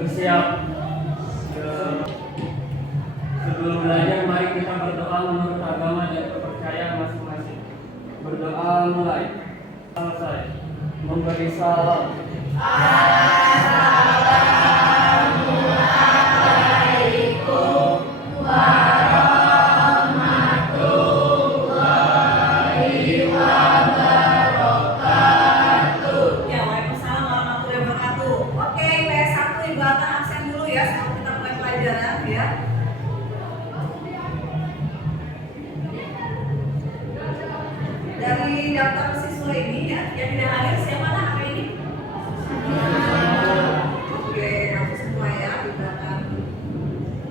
Bersiap. Sebelum belajar, mari kita berdoa menurut agama dan kepercayaan masing-masing. Berdoa mulai. Selesai. Memberi salam. Assalamualaikum warahmatullahi wabarakatuh. Ya, waalaikumsalam warahmatullahi wabarakatuh. Oke, PS1 Ibu akan absen dulu ya sebelum kita mulai pelajaran ya. Dari daftar siswa ini ya, yang tidak hadir siapa hari ini? Oke, aku semua ya, Ibu akan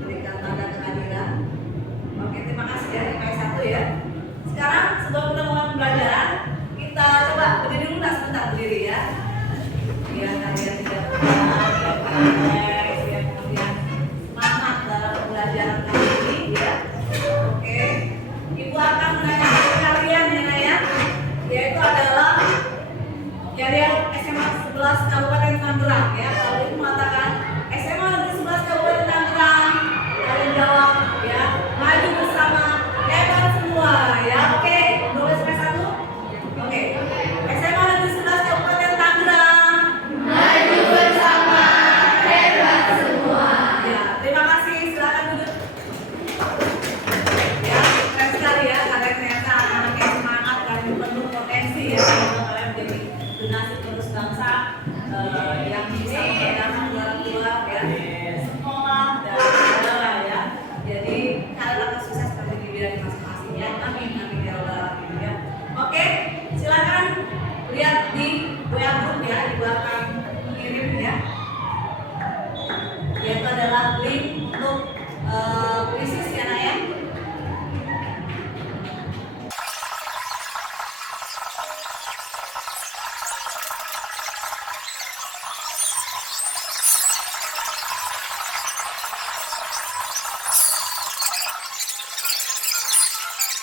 berikan tanda kehadiran. Oke, terima kasih ya, PS1 ya. Sekarang sebelum kita mulai pembelajaran, kita coba berdiri dulu sebentar berdiri ya. Biar kalian tidak biar kemudian semangat dalam pembelajaran kali ini ya. Oke, Ibu akan menanyakan kalian ya, yaitu adalah kalian SMA 11 Kabupaten Tangerang ya. Kalau Ibu mengatakan SMA Negeri 11 Kabupaten Tangerang, kalian jawab ya, maju bersama, hebat semua ya. Oke, boleh sampai satu. Oke, SMA Negeri 11 Kabupaten Tangerang, maju bersama, hebat semua. Ya, terima kasih. Silakan duduk. Ya, keren sekali ya, karena ternyata anak-anak yang semangat dan penuh potensi ya. Semoga kalian menjadi generasi penerus bangsa yang bisa memperdayakan orang tua ya, sekolah dan negara ya. Jadi kalian akan sukses seperti di bidang masing-masing ya. Amin amin ya rabbal alamin ya. Oke, silakan lihat di WA group ya, Ibu akan mengirim ya. Yaitu adalah link untuk krisis ya Nak ya.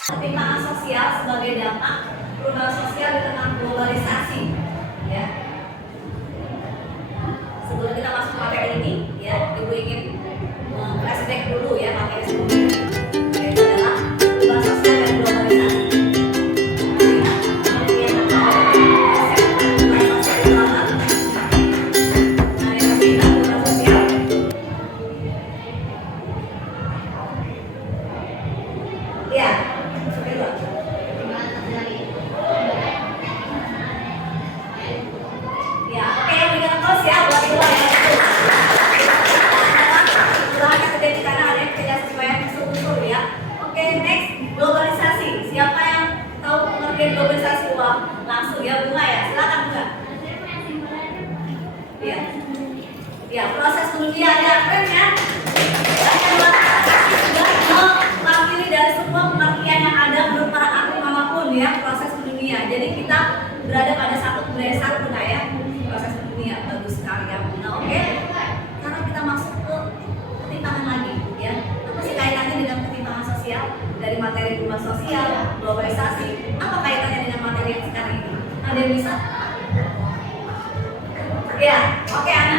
Ketimpangan sosial sebagai dampak perubahan sosial di tengah globalisasi ya. Sebelum kita masuk ke materi ini ya, Ibu ingin flashback dulu ya materi sebelumnya, yaitu adalah perubahan sosial dan globalisasi. Ya, ya, oke, berikan terus ya buat Ibu ya. Silahkan terjadi karena ada yang tidak sesuai usul-usul ya. Oke, next, globalisasi. Siapa yang tahu pengertian globalisasi? Wah, langsung ya Bunga ya. Silakan Bunga. Iya. Ya, proses dunia ya, keren ya. Mewakili dari semua pengertian yang ada menurut para ahli manapun ya, proses dunia. Jadi kita berada pada satu budaya satu nah ya, proses dunia. Bagus sekali ya Bunda. Oke. Sekarang kita masuk ke ketimpangan lagi ya. Apa sih kaitannya dengan ketimpangan sosial? Dari materi perubahan sosial, globalisasi, apa kaitannya dengan materi yang sekarang ini? Ada yang bisa? Ya, oke Ana.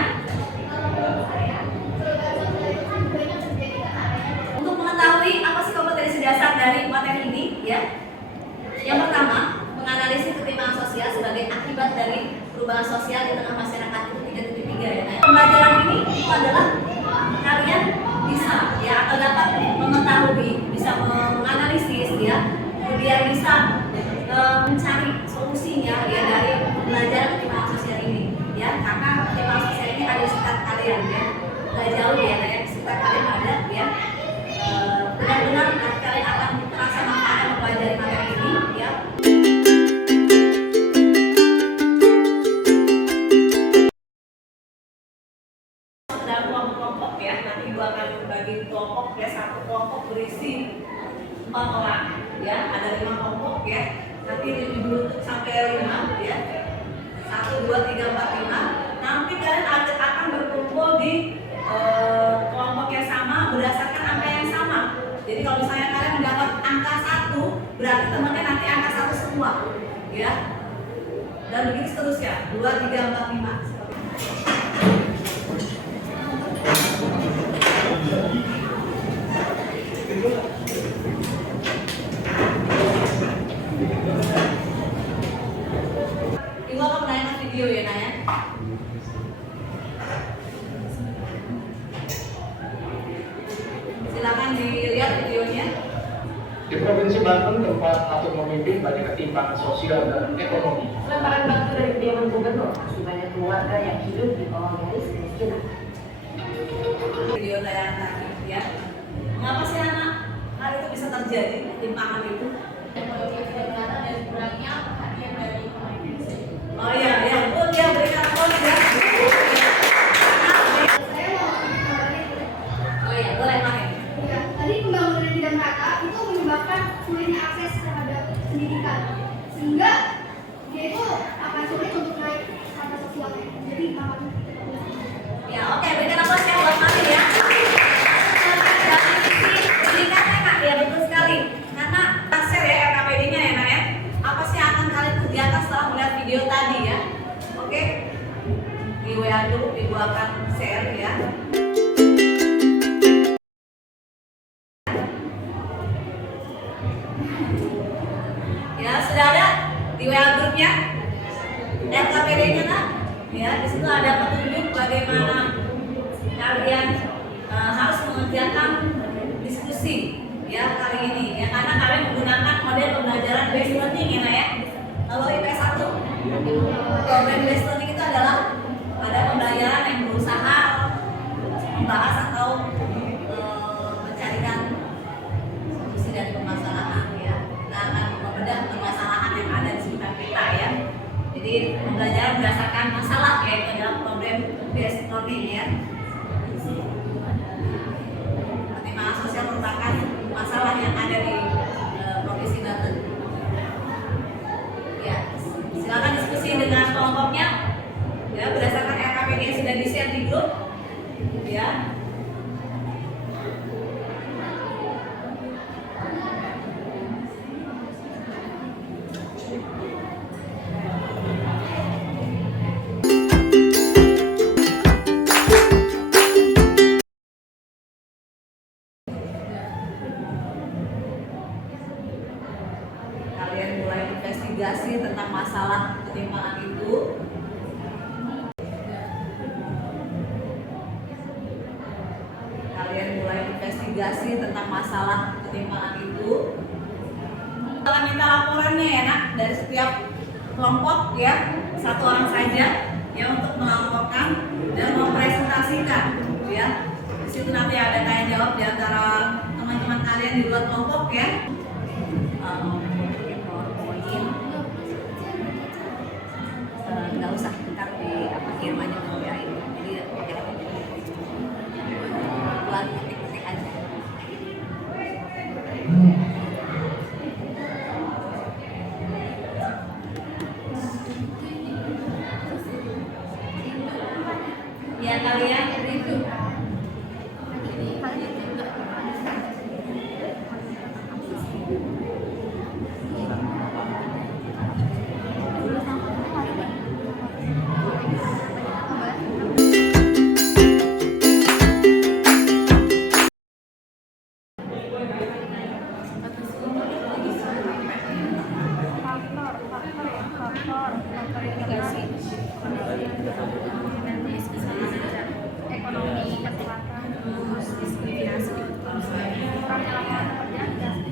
Untuk mengetahui apa sih kompetensi dasar dari materi ini ya. Yang pertama, menganalisis ketimpangan sosial sebagai akibat dari perubahan sosial di tengah masyarakat itu 3.3 ya. Nah, pembelajaran ini itu adalah kalian bisa ya atau dapat mengetahui, bisa menganalisis ya, kemudian bisa mencari solusinya ya dari pembelajaran ketimpangan sosial ini ya, karena ketimpangan sosial ini ada di sekitar kalian ya, nggak jauh ya, kayak di sekitar kalian ada ya. Benar-benar nanti kalian akan merasa manfaat mempelajari materi ini ya. Dalam kelompok-kelompok ya, nanti Ibu akan bagi kelompok ya, satu kelompok berisi 4 orang ya, ada 5 kelompok ya, nanti dibentuk sampai 5 ya, 1, 2, 3, 4, 5. Nanti kalian akan berkumpul di kelompok yang sama berdasarkan angka yang sama. Jadi kalau misalnya kalian mendapat angka 1, berarti temannya nanti angka 1 semua ya, dan begitu seterusnya 2, 3, 4, 5 seperti itu. Provinsi Banten tempat atau memimpin banyak ketimpangan sosial dan ekonomi. Lemparan batu dari kediaman gubernur masih banyak keluarga yang hidup di bawah garis kemiskinan. Video tayangan tadi ya. Mengapa sih anak hal itu bisa terjadi ketimpangan itu? Dan kurangnya perhatian dari pemain. Oh iya, ya pun dia berikan aplaus ya. Oh iya, boleh main. Ya, tadi pembangunan yang tidak merata itu menyebabkan sulitnya akses terhadap pendidikan, sehingga dia itu akan sulit untuk naik strata sosialnya. Jadi akan Ya oke, berikan aplaus ya buat Mami ya. Pendidikannya Kak, ya betul sekali. Karena share ya RKPD-nya ya Nak ya. Apa sih yang akan kalian kerjakan setelah melihat video tadi ya? Oke, di WA dulu, ibu akan share ya. Ya sudah ada di WA grupnya RKPD-nya Nak. Ya di situ ada petunjuk bagaimana kalian harus mengerjakan diskusi ya kali ini ya, karena kalian menggunakan model pembelajaran based learning ya Nak ya. Kalau IPS 1 problem based learning itu adalah ada pembelajaran yang berusaha membahas atau mencarikan solusi dari permasalahan ya. Kita akan membedah permasalahan yang ada di sekitar kita ya. Jadi pembelajaran berdasarkan masalah yaitu adalah problem based learning ya. Ketimpangan sosial merupakan masalah yang ada di Provinsi Banten. Ya, silakan diskusi dengan kelompoknya ya berdasarkan RKPD yang sudah di-share di grup ya. Kalian mulai investigasi tentang masalah ketimpangan itu. Kalian mulai investigasi tentang masalah ketimpangan itu. Kita minta laporannya ya Nak dari setiap kelompok ya, satu orang saja ya untuk melaporkan dan mempresentasikan ya. Di situ nanti ada tanya jawab di antara teman-teman kalian di luar kelompok ya. Nggak usah ntar di kirim aja ke WA ini. Jadi buat ketik-ketik aja. Ya kalian itu. ekonomi, kesehatan, diskriminasi, lapangan pekerjaan, dan nanti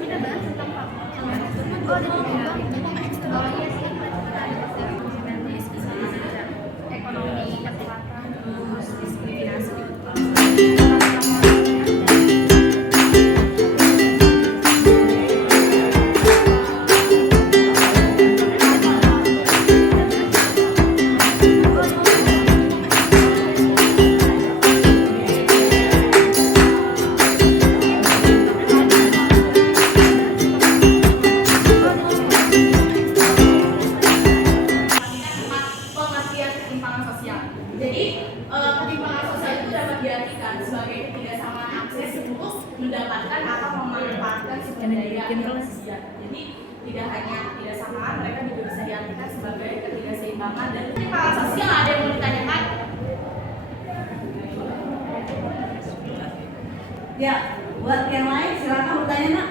kita bahas tentang ekonomi, kesehatan, diskriminasi. Pengertian ketimpangan sosial. Jadi ketimpangan sosial itu dapat diartikan sebagai ketidaksamaan akses untuk mendapatkan atau memanfaatkan sumber daya yang tersedia. Jadi tidak hanya ketidaksamaan, mereka juga bisa diartikan sebagai ketidakseimbangan dan ketimpangan sosial. Ada yang mau ditanyakan? Ya, buat yang lain silakan bertanya Nak.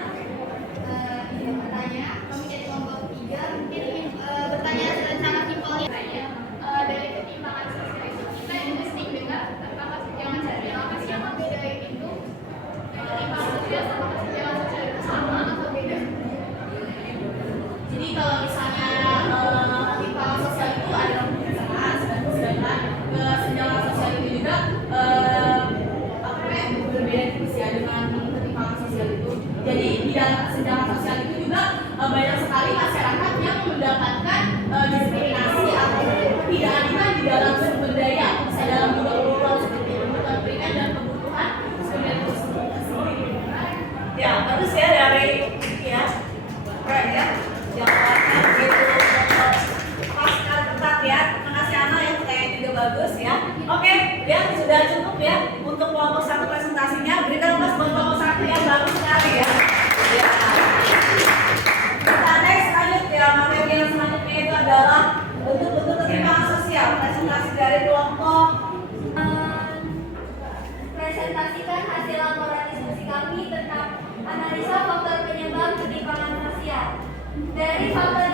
Ya, sudah cukup ya untuk kelompok 1 presentasinya. Berikan tepuk buat kelompok 1 yang bagus sekali ya. Ya. Kita next lanjut ya, materi yang selanjutnya itu adalah bentuk-bentuk ketimpangan sosial. Presentasi dari kelompok. Presentasikan hasil laporan diskusi kami tentang analisa faktor penyebab ketimpangan sosial. Dari faktor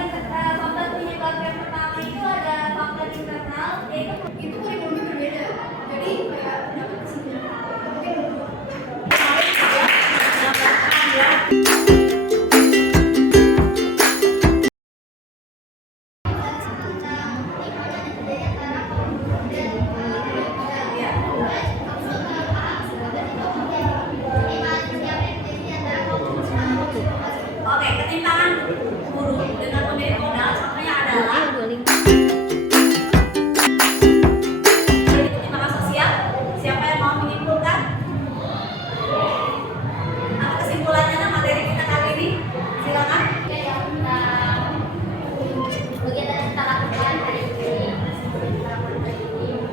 penyebab yang pertama itu ada faktor internal, yaitu itu kurikulumnya berbeda. Jadi kayak dapat kesimpulan. Oke, ketimpangan guru dengan pemilik modal contohnya adalah ketimpangan sosial. Siapa yang mau menyimpulkan? Apa kesimpulannya nah, materi kita kali ini? Silakan. Kegiatan yang kita lakukan hari ini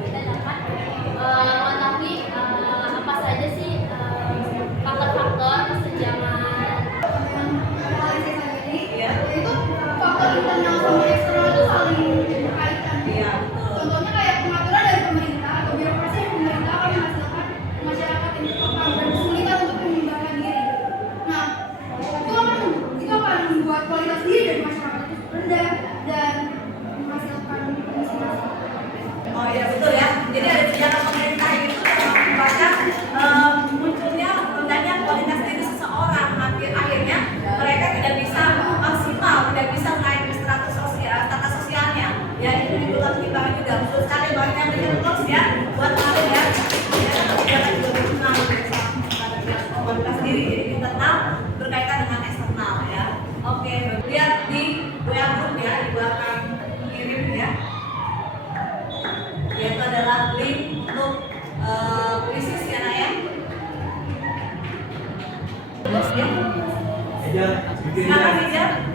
kita dapat mengetahui apa saja sih faktor-faktor kesenjangan yaitu faktor internal sama eksternal itu saling berkaitan. Iya, betul. Contohnya kayak pengaturan dari pemerintah atau birokrasi yang pemerintah akan menghasilkan masyarakat yang terpapar dan kesulitan untuk mengembangkan diri. Nah, itu akan membuat kualitas diri dari masyarakat itu rendah dan menghasilkan kemiskinan. Oh iya betul ya. Jadi ada kebijakan pemerintah itu dalam menyebabkan munculnya rendahnya kualitas diri seseorang. Akhirnya mereka tidak bisa maksimal, tidak bisa menaik status sosial, tata sosialnya. Ya itu dibutuhkan ketimpangan juga. Betul sekali banyak yang bikin coach ya buat kalian ya. Ya kebijakan juga berkenaan dengan kualitas diri. Jadi internal berkaitan dengan eksternal ya. Oke, lihat di WA group ya di belakang kirim ya. Yaitu adalah link untuk krisis ya Naya. Terus ya. Eja, bikin Silakan Eja.